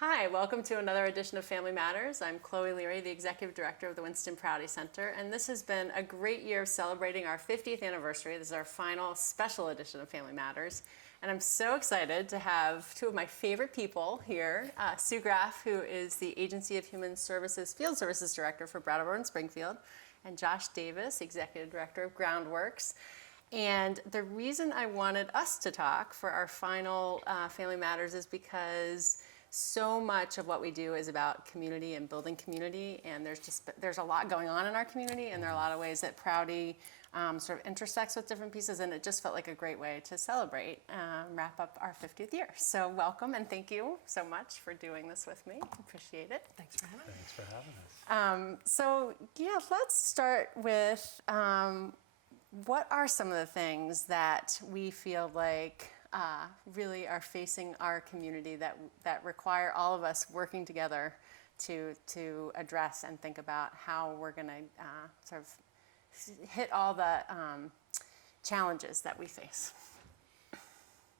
Hi, welcome to another edition of Family Matters. I'm Chloe Learey, the Executive Director of the Winston Prouty Center, and this has been a great year of celebrating our 50th anniversary. This is our final special edition of Family Matters, and I'm so excited to have two of my favorite people here, Sue Graff, who is the Agency of Human Services Field Services Director for Brattleboro and Springfield, and Josh Davis, Executive Director of Groundworks. And the reason I wanted us to talk for our final Family Matters is because so much of what we do is about community and building community, and there's a lot going on in our community, and there are a lot of ways that Prouty sort of intersects with different pieces, and it just felt like a great way to celebrate, wrap up our 50th year. So welcome, and thank you so much for doing this with me. Appreciate it. Thanks for having us. Thanks for having us. So yeah, let's start with what are some of the things that we feel like really are facing our community that require all of us working together to address and think about how we're going to sort of hit all the challenges that we face.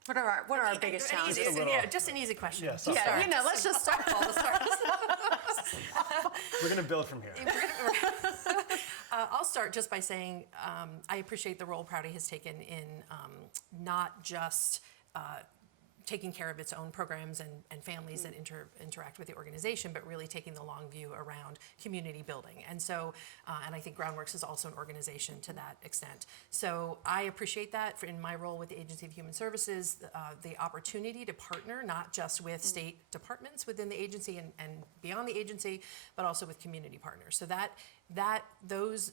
What are our biggest challenges? Just an easy question. Yeah, let's just start. We're going to build from here. I'll start just by saying I appreciate the role Prouty has taken in not just taking care of its own programs and families that interact with the organization, but really taking the long view around community building. And so, and I think Groundworks is also an organization to that extent. So I appreciate that in my role with the Agency of Human Services, the opportunity to partner not just with state departments within the agency and beyond the agency, but also with community partners. So those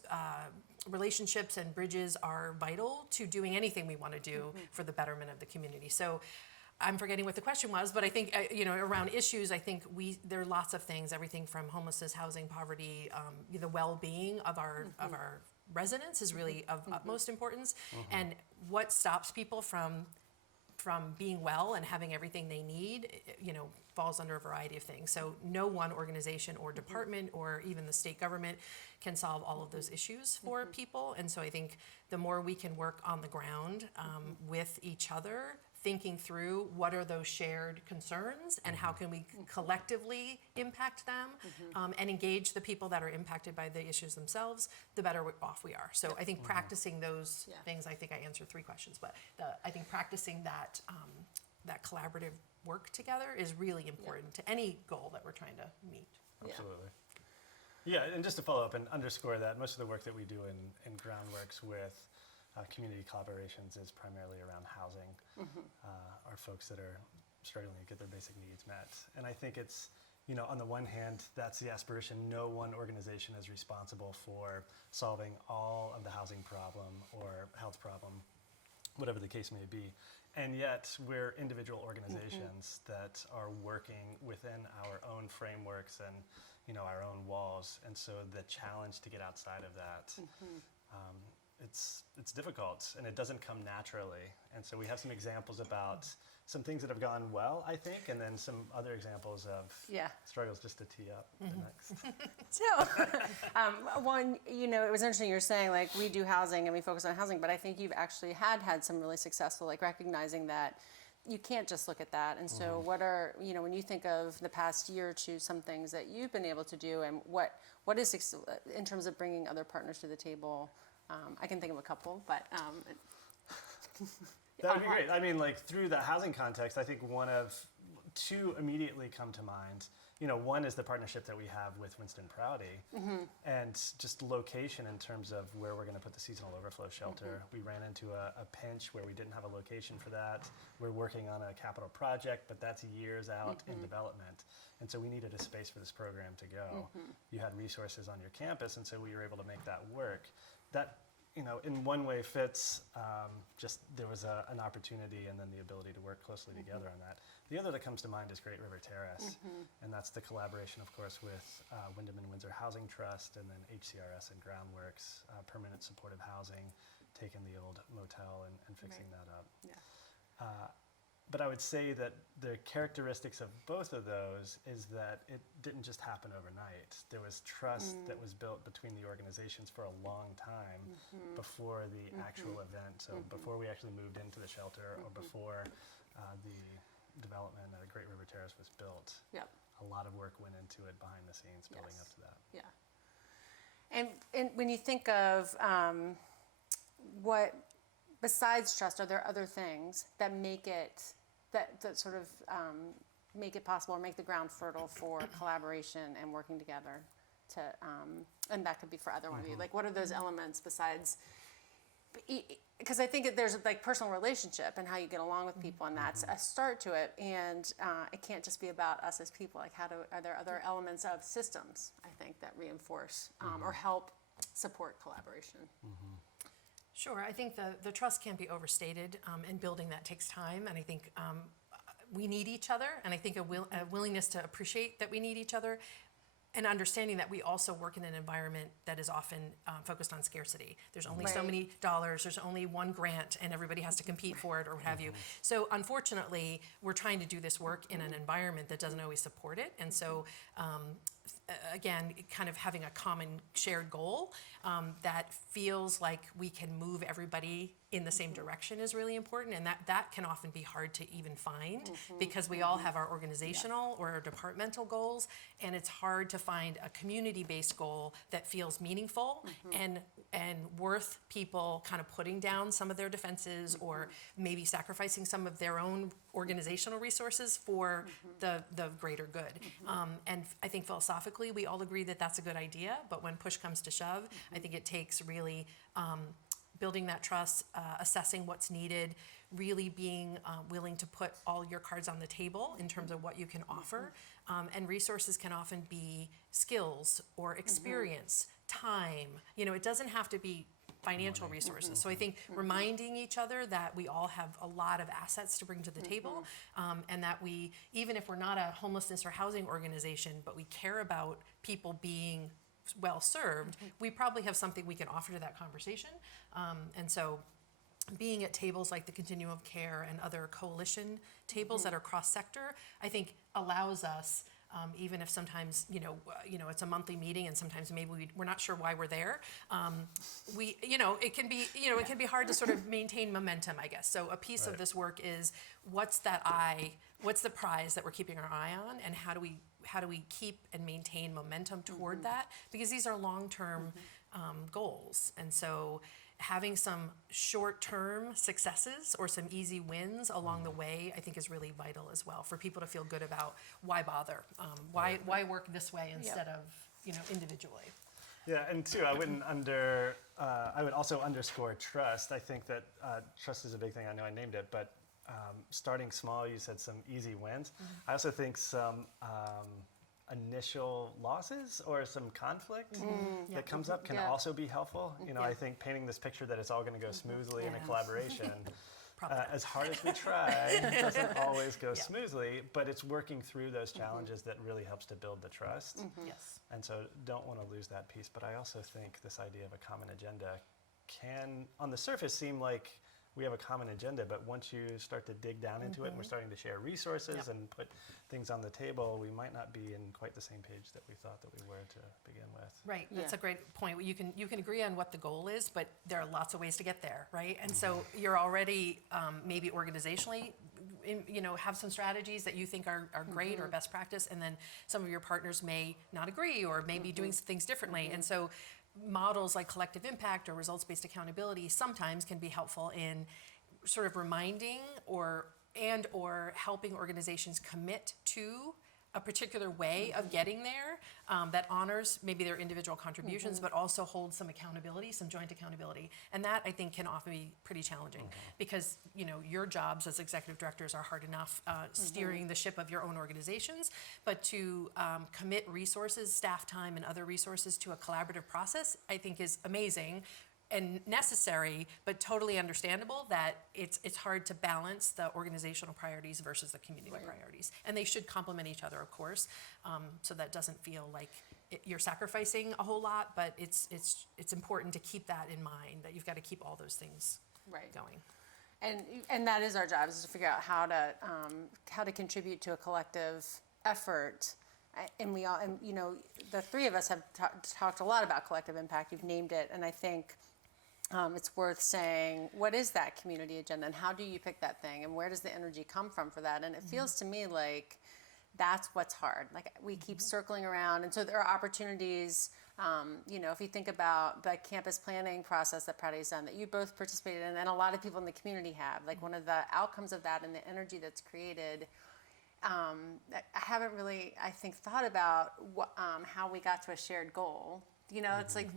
relationships and bridges are vital to doing anything we want to do for the betterment of the community. So I'm forgetting what the question was, but I think, around issues, I think there are lots of things, everything from homelessness, housing, poverty, the well-being of our residents is really of utmost importance. And what stops people from being well and having everything they need, falls under a variety of things. So no one organization or department or even the state government can solve all of those issues for people. And so I think the more we can work on the ground with each other, thinking through what are those shared concerns and how can we collectively impact them and engage the people that are impacted by the issues themselves, the better off we are. So I think practicing those things, I think I answered 3 questions, but I think practicing that collaborative work together is really important to any goal that we're trying to meet. Absolutely. Yeah, and just to follow up and underscore that, most of the work that we do in Groundworks with community collaborations is primarily around housing, our folks that are struggling to get their basic needs met. And I think it's, on the one hand, that's the aspiration. No one organization is responsible for solving all of the housing problem or health problem, whatever the case may be. And yet we're individual organizations that are working within our own frameworks and, our own walls. And so the challenge to get outside of that, it's difficult and it doesn't come naturally. And so we have some examples about some things that have gone well, I think, and then some other examples of struggles just to tee up the next. So, one, it was interesting you're saying, like, we do housing and we focus on housing, but I think you've actually had some really successful, like, recognizing that you can't just look at that. And so what are, when you think of the past year or two, some things that you've been able to do and what is, in terms of bringing other partners to the table? I can think of a couple, but that would be great. I mean, like, through the housing context, I think two immediately come to mind. One is the partnership that we have with Winston Prouty, and just location in terms of where we're going to put the seasonal overflow shelter. We ran into a pinch where we didn't have a location for that. We're working on a capital project, but that's years out in development. And so we needed a space for this program to go. You had resources on your campus, and so we were able to make that work. That, in one way fits, just there was an opportunity and then the ability to work closely together on that. The other that comes to mind is Great River Terrace, and that's the collaboration, of course, with Wyndham and Windsor Housing Trust and then HCRS and Groundworks, permanent supportive housing, taking the old motel and fixing that up. But I would say that the characteristics of both of those is that it didn't just happen overnight. There was trust that was built between the organizations for a long time before the actual event. So before we actually moved into the shelter or before development at Great River Terrace was built, Yep. a lot of work went into it behind the scenes building Yes. up to that. Yeah. And when you think of what, besides trust, are there other things that make it, that sort of make it possible or make the ground fertile for collaboration and working together to, and that could be for either one of you. Like, what are those elements besides, because I think there's like personal relationship and how you get along with people, and that's a start to it. And it can't just be about us as people. Like, are there other elements of systems, I think, that reinforce or help support collaboration? Sure, I think the trust can't be overstated, and building that takes time. And I think we need each other, and I think a willingness to appreciate that we need each other, and understanding that we also work in an environment that is often focused on scarcity. There's only so Right. many dollars, there's only one grant, and everybody has to compete for it or what have you. So unfortunately, we're trying to do this work in an environment that doesn't always support it. And so again, kind of having a common shared goal that feels like we can move everybody in the same direction is really important, and that can often be hard to even find because we all have our organizational or our departmental goals, and it's hard to find a community-based goal that feels meaningful and worth people kind of putting down some of their defenses or maybe sacrificing some of their own organizational resources for the greater good. And I think philosophically we all agree that that's a good idea, but when push comes to shove, I think it takes really building that trust, assessing what's needed, really being willing to put all your cards on the table in terms of what you can offer. And resources can often be skills or experience, time. You know, it doesn't have to be financial resources. So I think reminding each other that we all have a lot of assets to bring to the table, and that we, even if we're not a homelessness or housing organization, but we care about people being well served, we probably have something we can offer to that conversation. And so being at tables like the Continuum of Care and other coalition tables that are cross-sector, I think allows us, even if sometimes, it's a monthly meeting and sometimes maybe we're not sure why we're there. It can be hard to sort of maintain momentum, I guess. So a piece of this work is what's the prize that we're keeping our eye on, and how do we keep and maintain momentum toward that? Because these are long-term goals. And so having some short-term successes or some easy wins along the way, I think is really vital as well for people to feel good about why bother, why work this way instead of, individually. Yeah, and too, I would also underscore trust. I think that trust is a big thing. I know I named it, but starting small, you said some easy wins. I also think some initial losses or some conflict that comes up can also be helpful. I think painting this picture that it's all going to go smoothly in a collaboration, as hard as we try, it doesn't always go smoothly, but it's working through those challenges that really helps to build the trust. Yes. And so don't want to lose that piece. But I also think this idea of a common agenda can, on the surface, seem like we have a common agenda, but once you start to dig down into it and we're starting to share resources and put things on the table, we might not be in quite the same page that we thought that we were to begin with. Right, that's a great point. You can agree on what the goal is, but there are lots of ways to get there, right? And so you're already maybe organizationally, have some strategies that you think are great or best practice, and then some of your partners may not agree or may be doing things differently. And so models like collective impact or results-based accountability sometimes can be helpful in sort of reminding or helping organizations commit to a particular way of getting there that honors maybe their individual contributions, but also holds some accountability, some joint accountability. And that, I think, can often be pretty challenging because, your jobs as executive directors are hard enough steering the ship of your own organizations, but to commit resources, staff time, and other resources to a collaborative process, I think is amazing and necessary, but totally understandable that it's hard to balance the organizational priorities versus the community priorities. And they should complement each other, of course, so that doesn't feel like you're sacrificing a whole lot, but it's important to keep that in mind, that you've got to keep all those things going. And that is our job, is to figure out how to contribute to a collective effort. And we all, the three of us have talked a lot about collective impact. You've named it, and I think it's worth saying, what is that community agenda and how do you pick that thing and where does the energy come from for that? And it feels to me like that's what's hard. Like we keep circling around, and so there are opportunities. If you think about the campus planning process that Proudy's done, that you both participated in, and a lot of people in the community have. Like one of the outcomes of that and the energy that's created. I haven't really, I think, thought about how we got to a shared goal. It's like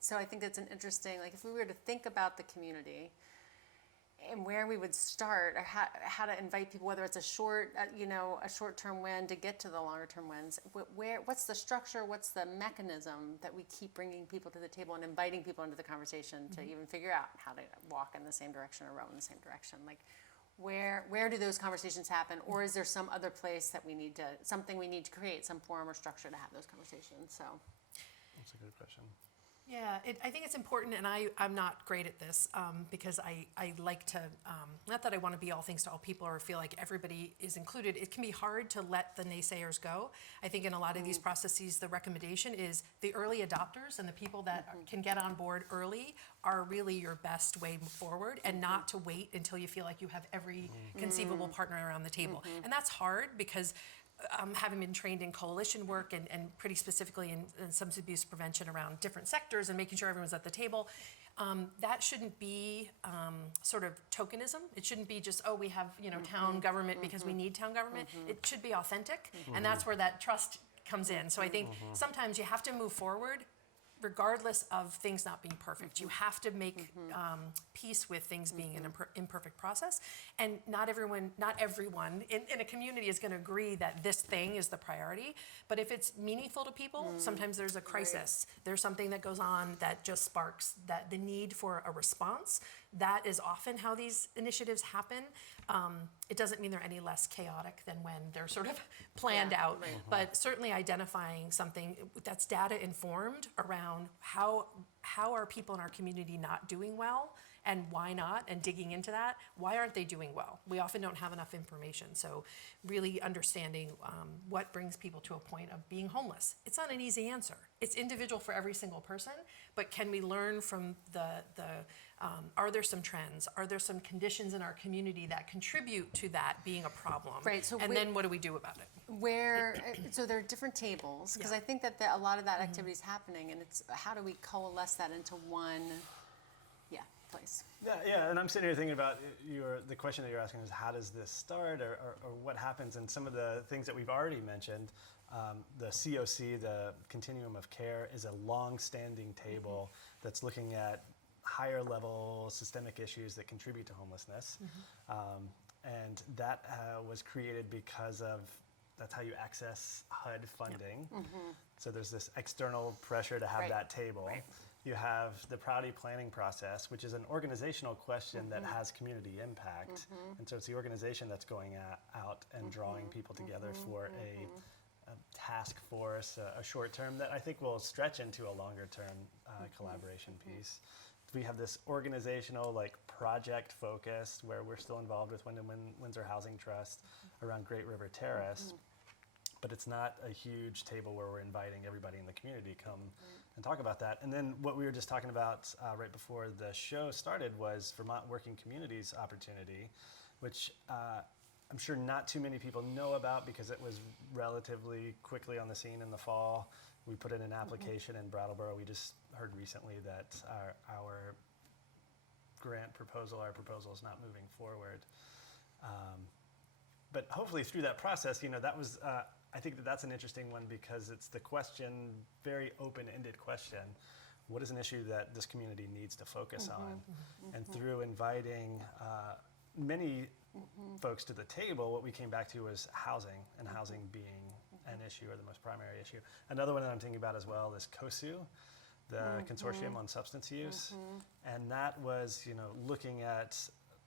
so I think it's an interesting, like if we were to think about the community and where we would start, or how to invite people, whether it's a short-term win to get to the longer-term wins. What's the structure? What's the mechanism that we keep bringing people to the table and inviting people into the conversation to even figure out how to walk in the same direction or row in the same direction? Like, where do those conversations happen, or is there some other place that something we need to create, some form or structure to have those conversations? So. That's a good question. Yeah, I think it's important, and I'm not great at this because I like to, not that I want to be all things to all people or feel like everybody is included. It can be hard to let the naysayers go. I think in a lot of these processes, the recommendation is the early adopters and the people that can get on board early are really your best way forward, and not to wait until you feel like you have every conceivable partner around the table. And that's hard because having been trained in coalition work and pretty specifically in substance abuse prevention around different sectors and making sure everyone's at the table, that shouldn't be sort of tokenism. It shouldn't be just, we have town government because we need town government. It should be authentic, and that's where that trust comes in. So I think sometimes you have to move forward regardless of things not being perfect. You have to make peace with things being an imperfect process. And not everyone in a community is going to agree that this thing is the priority. But if it's meaningful to people, sometimes there's a crisis. Right. There's something that goes on that just sparks the need for a response. That is often how these initiatives happen. It doesn't mean they're any less chaotic than when they're sort of planned out, right. But certainly identifying something that's data informed around how are people in our community not doing well, and why not, and digging into that. Why aren't they doing well? We often don't have enough information. So really understanding what brings people to a point of being homeless. It's not an easy answer. It's individual for every single person, but can we learn from are there some trends? Are there some conditions in our community that contribute to that being a problem? Right. So then what do we do about it? So there are different tables, because I think that a lot of that activity is happening, and it's how do we coalesce that into one place? Yeah, and I'm sitting here thinking about the question that you're asking is how does this start, or what happens, and some of the things that we've already mentioned. The COC, the Continuum of Care, is a long-standing table that's looking at higher level systemic issues that contribute to homelessness. And that was created because that's how you access HUD funding. So there's this external pressure to have that table. Right. You have the Proudy planning process, which is an organizational question that has community impact. And so it's the organization that's going out and drawing people together for a task force, a short term that I think will stretch into a longer term collaboration piece. We have this organizational, project focus where we're still involved with Wyndham Windsor Housing Trust around Great River Terrace, but it's not a huge table where we're inviting everybody in the community to come and talk about that. And then what we were just talking about right before the show started was Vermont Working Communities opportunity, which I'm sure not too many people know about because it was relatively quickly on the scene in the fall. We put in an application in Brattleboro. We just heard recently that our grant proposal, our proposal is not moving forward. But hopefully through that process, that was, I think that's an interesting one because it's the question, very open-ended question. What is an issue that this community needs to focus on? And through inviting many folks to the table, what we came back to was housing, and housing being an issue, or the most primary issue. Another one that I'm thinking about as well is COSU, the Consortium on Substance Use, and that was looking at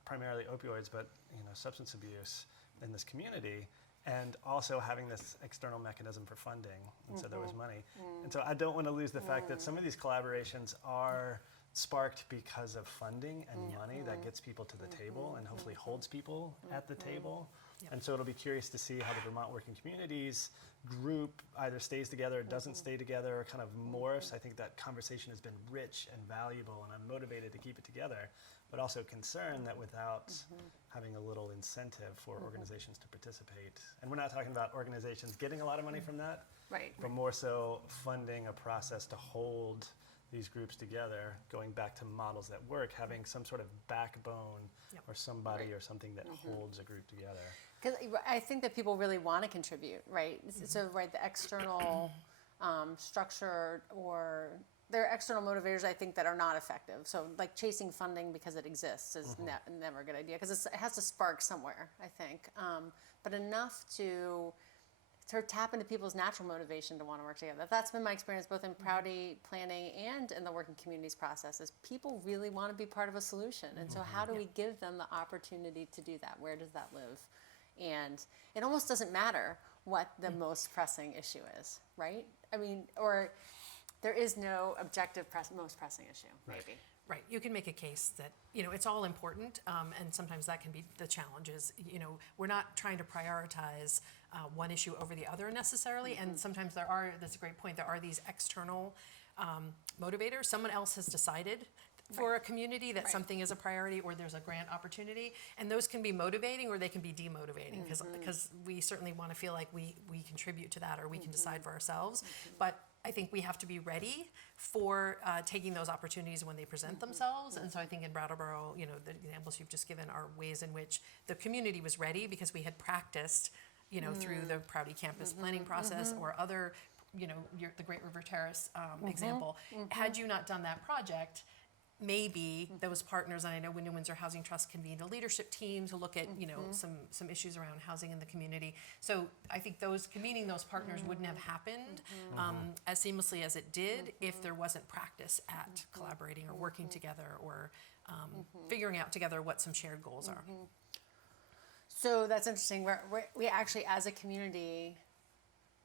primarily opioids, but substance abuse in this community, and also having this external mechanism for funding. And so there was money, and so I don't want to lose the fact that some of these collaborations are sparked because of funding and money that gets people to the table and hopefully holds people at the table. And so it'll be curious to see how the Vermont Working Communities group either stays together or doesn't stay together, or kind of morphs. I think that conversation has been rich and valuable, and I'm motivated to keep it together, but also concerned that without having a little incentive for organizations to participate, and we're not talking about organizations getting a lot of money from that, Right. but more so funding a process to hold these groups together, going back to models that work, having some sort of backbone or somebody or something that holds a group together. Because I think that people really want to contribute, right? So, right, the external structure, or there are external motivators, I think, that are not effective. So, like, chasing funding because it exists is never a good idea, because it has to spark somewhere, I think. But enough to tap into people's natural motivation to want to work together. That's been my experience both in Proudy planning and in the working communities process, is people really want to be part of a solution. And so how do we give them the opportunity to do that? Where does that live? And it almost doesn't matter what the most pressing issue is, right? I mean, or there is no objective most pressing issue, maybe. Right, you can make a case that, it's all important, and sometimes that can be the challenge is, we're not trying to prioritize one issue over the other necessarily, and sometimes that's a great point, there are these external motivators. Someone else has decided for a community that something is a priority, or there's a grant opportunity, and those can be motivating or they can be demotivating, because we certainly want to feel like we contribute to that, or we can decide for ourselves, but I think we have to be ready for taking those opportunities when they present themselves. And so I think in Brattleboro, the examples you've just given are ways in which the community was ready because we had practiced, through the Proudy campus planning process or other, the Great River Terrace example. Had you not done that project, maybe those partners, and I know Wyndham Windsor Housing Trust convened a leadership team to look at, some issues around housing in the community. So I think convening those partners wouldn't have happened as seamlessly as it did if there wasn't practice at collaborating or working together, or figuring out together what some shared goals are. So that's interesting. We actually, as a community,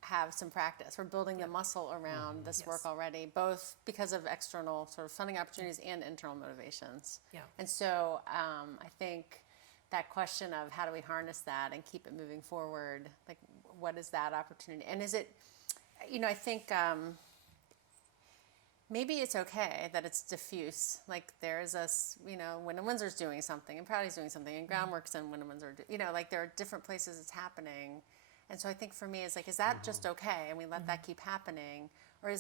have some practice. We're building the muscle around this work already, both because of external sort of funding opportunities and internal motivations. Yeah. And so I think that question of how do we harness that and keep it moving forward, like what is that opportunity? And is it, I think maybe it's okay that it's diffuse. Like there's Wyndham Windsor's doing something, and Proudy's doing something, and Groundworks and Wyndham Windsor, like there are different places it's happening. And so I think for me, it's like, is that just okay? And we let that keep happening? Or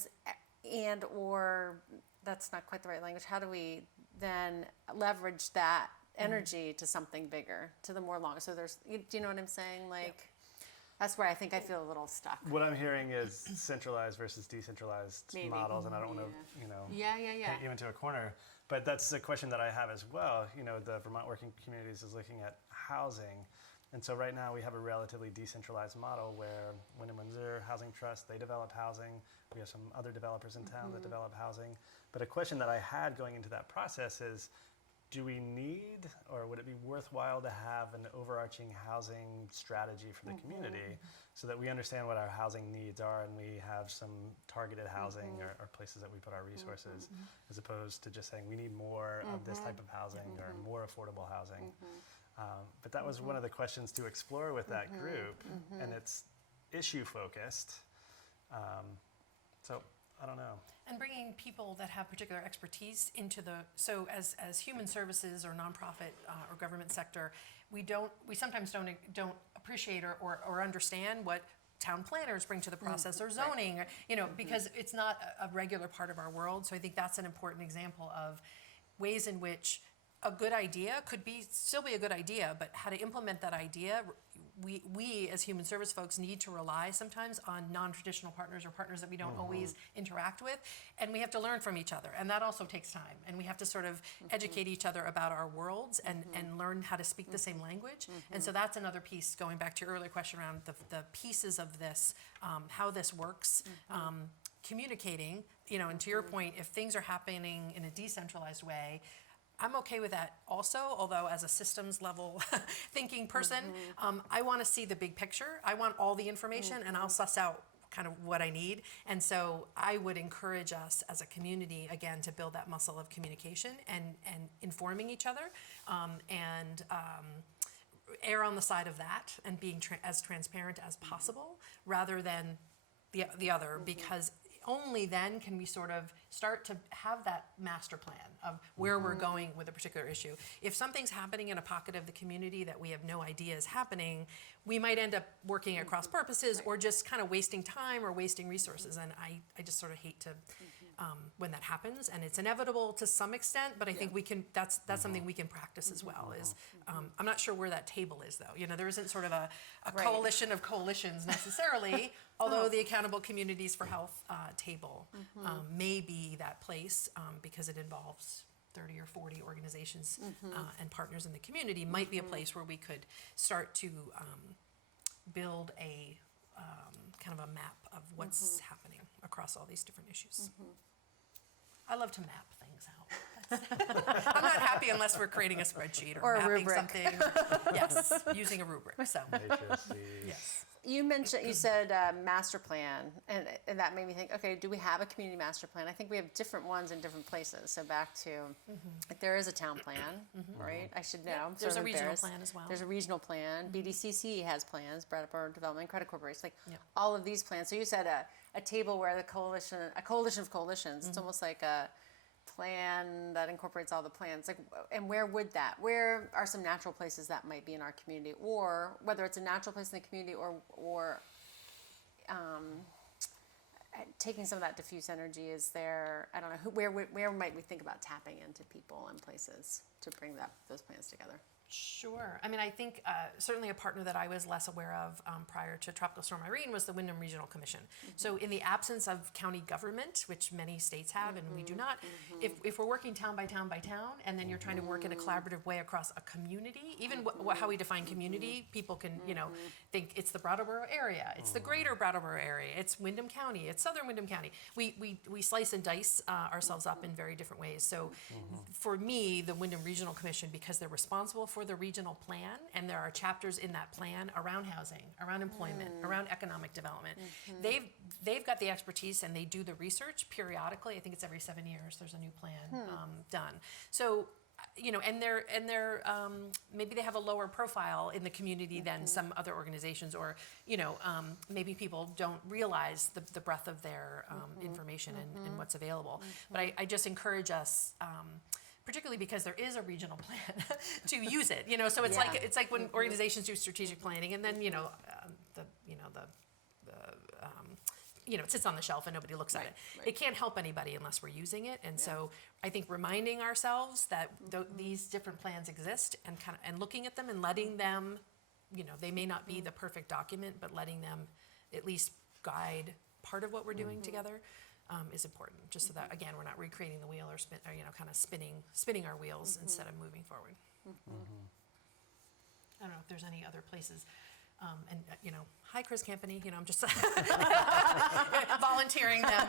or that's not quite the right language. How do we then leverage that energy to something bigger, to the more long? So do you know what I'm saying? Like, that's where I think I feel a little stuck. What I'm hearing is centralized versus decentralized models, and I don't want to, paint you into a corner. But that's a question that I have as well. The Vermont Working Communities is looking at housing. And so right now we have a relatively decentralized model where Wyndham Windsor Housing Trust, they develop housing. We have some other developers in town that develop housing. But a question that I had going into that process is, do we need, or would it be worthwhile to have an overarching housing strategy for the community so that we understand what our housing needs are and we have some targeted housing or places that we put our resources, as opposed to just saying we need more of this type of housing or more affordable housing. But that was one of the questions to explore with that group, and it's issue focused. So I don't know. And bringing people that have particular expertise into so as human services or nonprofit or government sector, we sometimes don't appreciate or understand what town planners bring to the process, or zoning, because it's not a regular part of our world. So I think that's an important example of ways in which a good idea could still be a good idea, but how to implement that idea, we as human service folks need to rely sometimes on non-traditional partners, or partners that we don't always interact with, and we have to learn from each other, and that also takes time, and we have to sort of educate each other about our worlds and learn how to speak the same language. And so that's another piece, going back to your earlier question around the pieces of this, how this works, communicating, and to your point, if things are happening in a decentralized way, I'm okay with that also, although as a systems level thinking person, I want to see the big picture. I want all the information, and I'll suss out kind of what I need. And so I would encourage us as a community, again, to build that muscle of communication and informing each other, and err on the side of that and being as transparent as possible rather than the other, because only then can we sort of start to have that master plan of where we're going with a particular issue. If something's happening in a pocket of the community that we have no idea is happening, we might end up working at cross purposes or just kind of wasting time or wasting resources. And I just sort of hate to when that happens, and it's inevitable to some extent, but I think we can, that's something we can practice as well. Is I'm not sure where that table is though. You know, there isn't sort of a Right. coalition of coalitions necessarily, although the Accountable Communities for Health table may be that place because it involves 30 or 40 organizations and partners in the community, might be a place where we could start to build a kind of a map of what's happening across all these different issues. I love to map things out. I'm not happy unless we're creating a spreadsheet or Or a mapping rubric. something. Yes, using a rubric. So, Matrices. yes. You said master plan, and that made me think, okay, do we have a community master plan? I think we have different ones in different places. So back to, like, there is a town plan, right? I should know. I'm There's sort a of regional embarrassed. plan as well. There's a regional plan. BDCC has plans, Brattleboro Development Credit Corporation, like Yep. all of these plans. So you said a table where a coalition of coalitions. It's almost like a plan that incorporates all the plans. Like, and where are some natural places that might be in our community, or whether it's a natural place in the community or taking some of that diffuse energy, is there, I don't know, where might we think about tapping into people and places to bring those plans together? Sure. I mean, I think certainly a partner that I was less aware of prior to Tropical Storm Irene was the Wyndham Regional Commission. So in the absence of county government, which many states have and we do not, if we're working town by town by town, and then you're trying to work in a collaborative way across a community, even how we define community, people can, think it's the Brattleboro area, it's the greater Brattleboro area, it's Wyndham County, it's southern Wyndham County. We slice and dice ourselves up in very different ways. So for me, the Wyndham Regional Commission, because they're responsible for the regional plan, and there are chapters in that plan around housing, around employment, around economic development. They've got the expertise, and they do the research periodically. I think it's every 7 years there's a new plan done. So, and they're maybe they have a lower profile in the community than some other organizations, or maybe people don't realize the breadth of their information and what's available. But I just encourage us. Particularly because there is a regional plan to use it, so it's like when organizations do strategic planning, and then it sits on the shelf and nobody looks at it. Right. It can't help anybody unless we're using it, and so I think reminding ourselves that these different plans exist, and looking at them and letting them, they may not be the perfect document, but letting them at least guide part of what we're doing together. Is important, just so that, again, we're not recreating the wheel or kind of spinning our wheels instead of moving forward. I don't know if there's any other places, hi Chris Campany, I'm just volunteering them,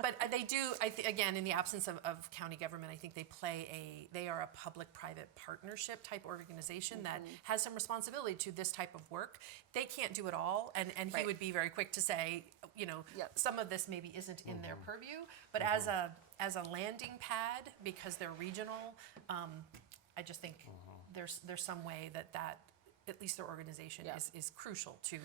but they do. Again, in the absence of county government, I think they are a public-private partnership type organization that has some responsibility to this type of work. They can't do it all, and he Right. would be very quick to say, some of this maybe isn't in their purview, but as a landing pad, because they're regional, I just think there's some way that at least their organization is crucial to.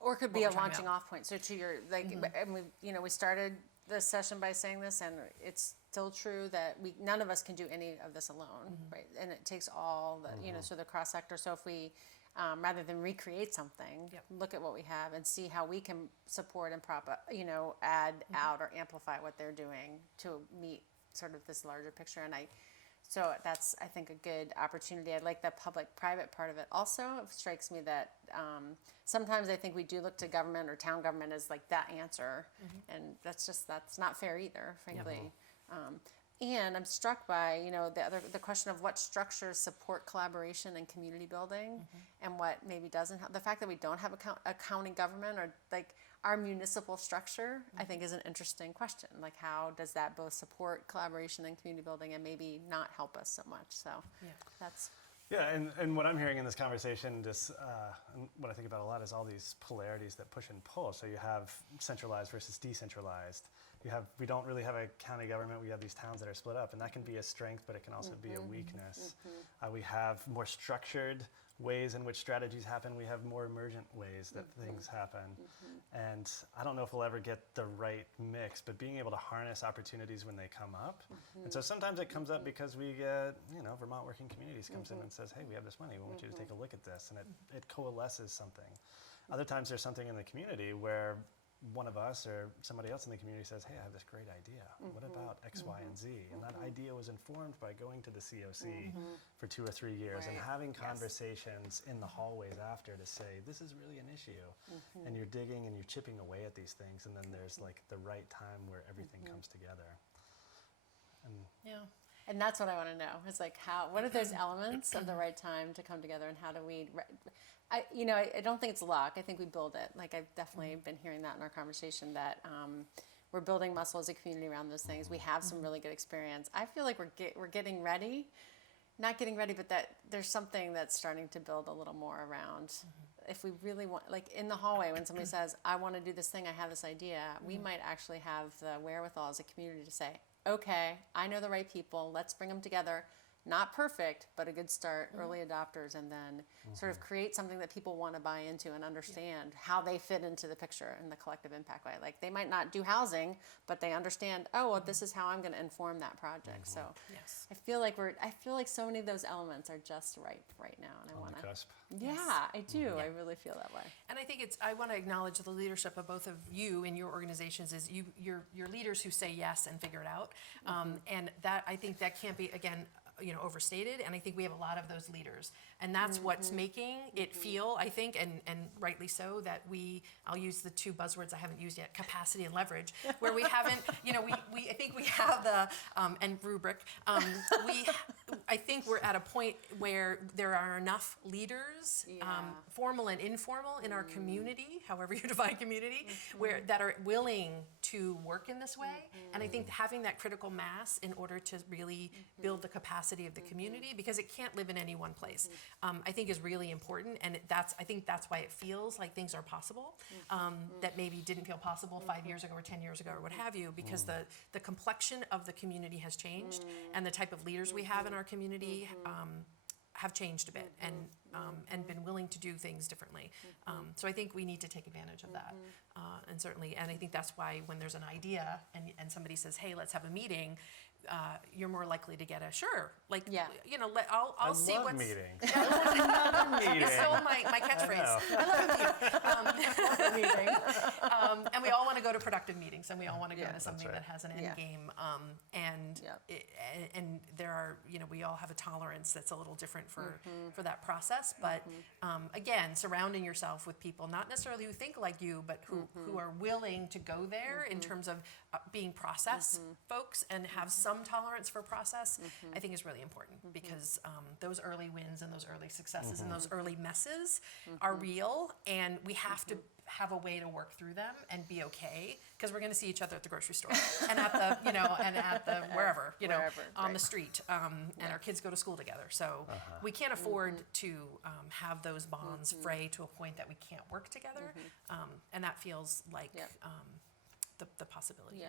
Or it could be what a we're talking launching about. off point. So to your, and we started this session by saying this, and it's still true that none of us can do any of this alone, right? And it takes all the, so the cross sector. So if we, rather than recreate something, look at what we have and see how we can support and add out or amplify what they're doing to meet sort of this larger picture. And so that's, I think, a good opportunity. I like the public-private part of it. Also, it strikes me that sometimes I think we do look to government or town government as like that answer, and that's not fair either, frankly. And I'm struck by the question of what structures support collaboration and community building, and what maybe doesn't. The fact that we don't have a county government, or like our municipal structure, I think is an interesting question. Like, how does that both support collaboration and community building, and maybe not help us so much? So that's. Yeah, and what I'm hearing in this conversation, and what I think about a lot, is all these polarities that push and pull. So you have centralized versus decentralized. We don't really have a county government. We have these towns that are split up, and that can be a strength, but it can also be a weakness. We have more structured ways in which strategies happen. We have more emergent ways that things happen. And I don't know if we'll ever get the right mix, but being able to harness opportunities when they come up. And so sometimes it comes up because we get, Vermont Working Communities comes in and says, hey, we have this money. We want you to take a look at this. And it coalesces something. Other times there's something in the community where one of us or somebody else in the community says, hey, I have this great idea. What about X, Y, and Z? And that idea was informed by going to the COC for 2 or 3 years and having conversations in the hallways after to say, this is really an issue. And you're digging and you're chipping away at these things. And then there's like the right time where everything comes together. And And that's what I want to know. It's like what are those elements of the right time to come together, and how do we? I don't think it's luck. I think we build it. Like I've definitely been hearing that in our conversation that we're building muscle as a community around those things. We have some really good experience. I feel like we're getting ready, not getting ready, but that there's something that's starting to build a little more around. If we really want, like in the hallway, when somebody says, "I want to do this thing, I have this idea," we might actually have the wherewithal as a community to say, okay, I know the right people, let's bring them together. Not perfect, but a good start, early adopters, and then sort of create something that people want to buy into and understand how they fit into the picture in the collective impact way. Like they might not do housing, but they understand, this is how I'm going to inform that project. So I feel like so many of those elements are just right now, and I want to. cusp. Yeah, I do. I really feel that way. And I think I want to acknowledge the leadership of both of you in your organizations. Is you're leaders who say yes and figure it out, and that I think that can't be again overstated. And I think we have a lot of those leaders, and that's what's making it feel, I think, and rightly so, that I'll use the two buzzwords I haven't used yet, capacity and leverage, where we haven't, I think we have the and rubric. I think we're at a point where there are enough leaders, formal and informal, in our community, however you define community, where that are willing to work in this way. And I think having that critical mass in order to really build the capacity of the community, because it can't live in any one place, I think is really important. And I think that's why it feels like things are possible, that maybe didn't feel possible 5 years ago or 10 years ago or what have you, because the complexion of the community has changed, and the type of leaders we have in our community have changed a bit, and been willing to do things differently. So I think we need to take advantage of that, and certainly, and I think that's why when there's an idea and somebody says, hey, let's have a meeting, you're more likely to get a sure. Like, I'll see what's... meetings. You stole my catchphrase. I love a meeting. And we all want to go to productive meetings, and we all want to go to something that has an end game. And there are, we all have a tolerance that's a little different for that process. But again, surrounding yourself with people, not necessarily who think like you, but who are willing to go there in terms of being process folks and have some tolerance for process, I think is really important, because those early wins and those early successes and those early messes are real, and we have to have a way to work through them and be okay, because we're going to see each other at the grocery store and at the and at the wherever on the street, and our kids go to school together, so we can't afford to have those bonds fray to a point that we can't work together, and that feels like the possibility. Yeah.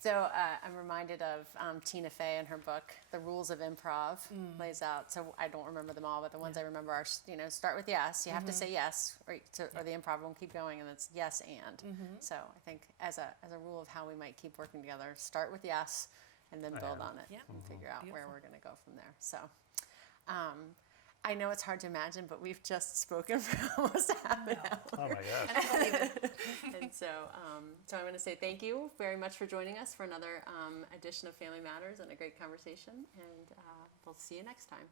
So I'm reminded of Tina Fey in her book, The Rules of Improv, lays out. So I don't remember them all, but the ones I remember are, start with yes. You have to say yes, or the improv won't keep going, and it's yes and. So I think as a rule of how we might keep working together, start with yes, and then build on it and figure out where we're going to go from there. So I know it's hard to imagine, but we've just spoken for almost half an hour. Oh my gosh. And so I'm going to say thank you very much for joining us for another edition of Family Matters and a great conversation. And we'll see you next time.